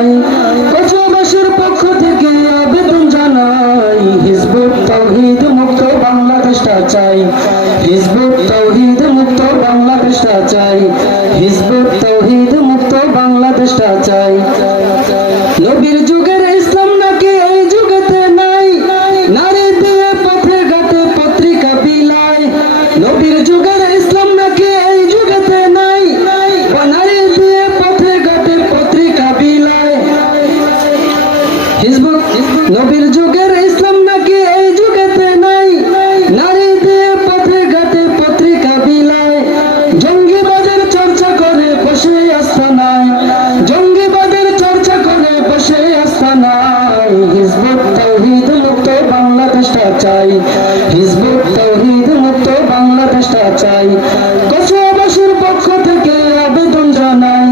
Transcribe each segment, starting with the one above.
জানাই, কচুয়াবাসীর পক্ষ থেকে আবেদন জানাই, হিজবুত তাওহীদ মুক্ত বাংলাদেশটা চাই, হিজবুত তাওহীদ মুক্ত বাংলাদেশটা চাই, হিজবুত তাওহীদ মুক্ত বাংলাদেশটা চাই। নবীর যুগের ইসলাম নাকি এই যুগেতে নাই, নারী দিয়ে পথে ঘাটে পত্রিকা বিলায়। নবীর যুগের ইসলাম নাকি এই যুগেতে নাই, নারী দিয়ে পথে ঘাটে পত্রিকা বিলায়। হিজবুত নবীর যুগের ইসলাম নাকি এই যুগেতে নাই, নারী দিয়ে পথে ঘাটে পত্রিকা বিলায়। জঙ্গিবাদের চর্চা করে বসে আস্তানায়, জঙ্গিবাদের চর্চা করে বসে আস্তানায়। হিজবুত তাওহীদ মুক্ত বাংলাদেশটা চাই, হিজবুত তাওহীদ মুক্ত বাংলাদেশটা চাই। কচুয়াবাসীর পক্ষ থেকে আবেদন জানাই,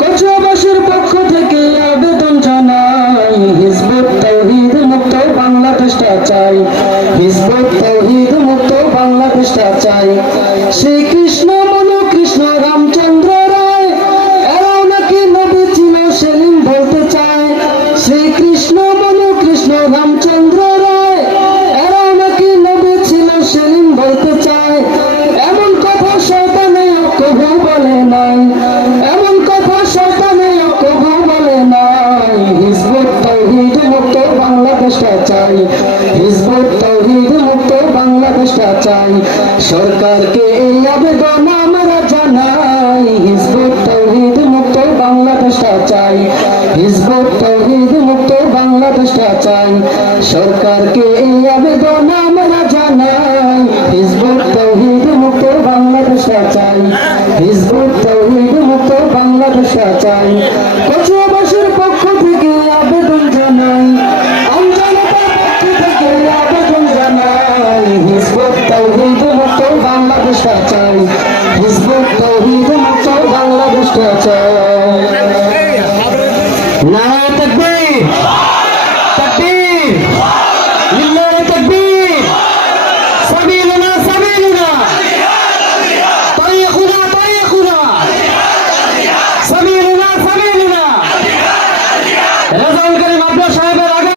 কচুয়াবাসীর পক্ষ থেকে আবেদন জানাই, হিজবুত তাওহীদ মুক্ত বাংলাদেশটা চাই, হিজবুত তাওহীদ মুক্ত বাংলাদেশটা চাই। শ্রীকৃষ্ণ মনু কৃষ্ণ রামচন্দ্র রায়, এরাও নাকি নবী ছিল সেলিম বলতে চায়। শ্রীকৃষ্ণ মনু কৃষ্ণ রামচন্দ্র রায়, এরাও নাকি নবী ছিল সেলিম বলতে চায়। এমন কথা শয়তানে কবু বলে নাই, এমন কথা শয়তানে কবু বলে নাই। হিজবুত তাওহীদ মুক্ত বাংলাদেশটা চাই, হিজবুত তাওহীদ মুক্ত বাংলাদেশটা চাই। সরকারকে এই আবেদন আমরা জানাই, হিজবুত তাওহীদ মুক্ত বাংলাদেশটা চাই, হিজবুত তাওহীদ মুক্ত বাংলাদেশটা চাই। সরকারকে এই আবেদন আমরা জানাই, হিজবুত তাওহীদ মুক্ত বাংলাদেশটা চাই, হিজবুত তাওহীদ মুক্ত বাংলাদেশটা চাই। কচুয়াবাসীর পক্ষ থেকে আবেদন জানাই, আমজনতার পক্ষ থেকে আবেদন জানাই, হিজবুত তাওহীদ মুক্ত বাংলাদেশটা চাই, হিজবুত তাওহীদ মুক্ত বাংলাদেশটা চাই। নারায়ে তাকবীর।